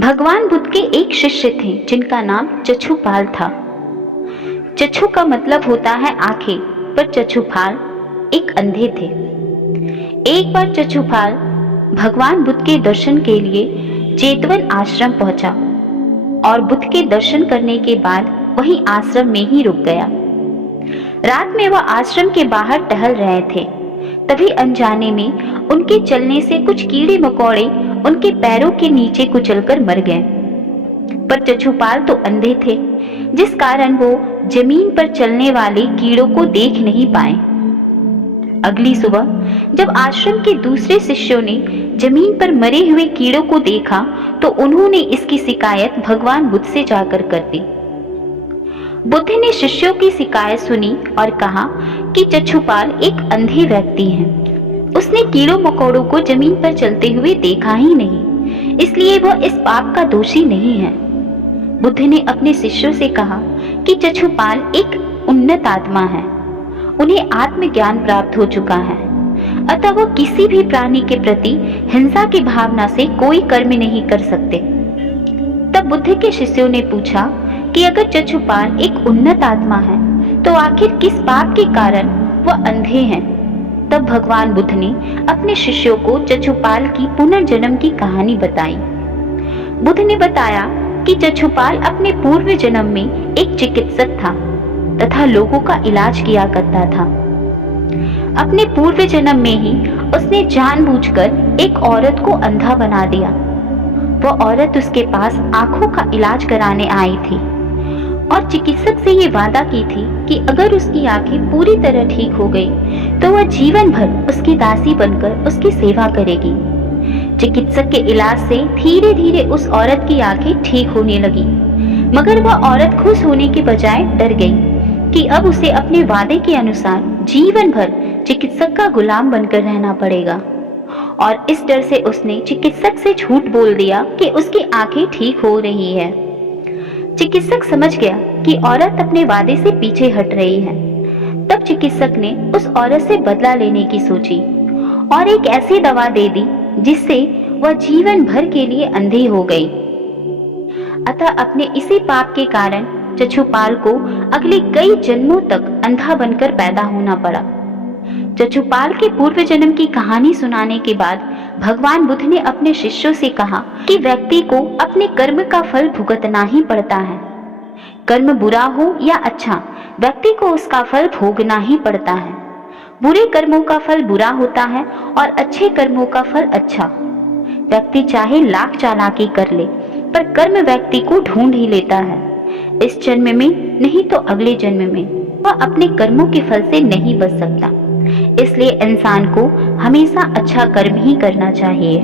भगवान बुद्ध के एक शिष्य थे जिनका नाम चछुपाल था। चछु का मतलब होता है आंखें, पर चछुपाल एक अंधे थे। एक बार चछुपाल भगवान बुद्ध के दर्शन के लिए जेतवन आश्रम पहुंचा और बुद्ध के दर्शन करने के बाद वहीं आश्रम में ही रुक गया। रात में वह आश्रम के बाहर टहल रहे थे, तभी अनजाने में उनके चलने से कुछ कीड़े मकोड़े उनके पैरों के नीचे कुचलकर मर गए। पर चछुपाल तो अंधे थे, जिस कारण वो जमीन पर चलने वाले कीड़ों को देख नहीं पाए। अगली सुबह जब आश्रम के दूसरे शिष्यों ने जमीन पर मरे हुए कीड़ों को देखा तो उन्होंने इसकी शिकायत भगवान बुद्ध से जाकर कर दी। बुद्ध ने शिष्यों की शिकायत सुनी और कहा कि चछुपाल एक अंधे व्यक्ति हैं। उसने कीड़ों मकोड़ों को जमीन पर चलते हुए देखा ही नहीं, इसलिए वह इस पाप का दोषी नहीं है। बुद्ध ने अपने शिष्यों से कहा कि चछुपाल एक उन्नत आत्मा है, उन्हें आत्मज्ञान प्राप्त हो चुका है, अतः वह किसी भी प्राणी के प्रति हिंसा की भावना से कोई कर्म नहीं कर सकते। तब बुद्ध के शिष्यों ने पूछा कि अगर चछुपाल एक उन्नत आत्मा है तो आखिर किस पाप के कारण वह अंधे हैं। तब भगवान बुद्ध ने अपने शिष्यों को चछुपाल की पुनर्जन्म की कहानी बताई। बुद्ध ने बताया कि चछुपाल अपने पूर्व जन्म में एक चिकित्सक था तथा लोगों का इलाज किया करता था। अपने पूर्व जन्म में ही उसने जानबूझकर एक औरत को अंधा बना दिया। वह औरत उसके पास आंखों का इलाज कराने आई थी और चिकित्सक से ये वादा की थी कि अगर उसकी आंखें पूरी तरह ठीक हो गई तो वह जीवन भर उसकी दासी बनकर उसकी सेवा करेगी। चिकित्सक के इलाज से धीरे धीरे उस औरत की आंखें ठीक होने लगी, मगर वह औरत खुश होने के बजाय डर गई कि अब उसे अपने वादे के अनुसार जीवन भर चिकित्सक का गुलाम बनकर रहना पड़ेगा। और इस डर से उसने चिकित्सक से झूठ बोल दिया कि उसकी आंखें ठीक हो रही है। चिकित्सक समझ गया कि औरत अपने वादे से पीछे हट रही है। तब चिकित्सक ने उस औरत से बदला लेने की सोची और एक ऐसी दवा दे दी जिससे वह जीवन भर के लिए अंधी हो गई। अतः अपने इसी पाप के कारण चछुपाल को अगले कई जन्मों तक अंधा बनकर पैदा होना पड़ा। चछुपाल के पूर्व जन्म की कहानी सुनाने के बाद भगवान बुद्ध ने अपने शिष्यों से कहा कि व्यक्ति को अपने कर्म का फल भुगतना ही पड़ता है। कर्म बुरा हो या अच्छा, व्यक्ति को उसका फल भोगना ही पड़ता है। बुरे कर्मों का फल बुरा होता है और अच्छे कर्मों का फल अच्छा। व्यक्ति चाहे लाख चालाकी कर ले, पर कर्म व्यक्ति को ढूंढ ही लेता है। इस जन्म में नहीं तो अगले जन्म में वह अपने कर्मों के फल से नहीं बच सकता। इसलिए इंसान को हमेशा अच्छा कर्म ही करना चाहिए।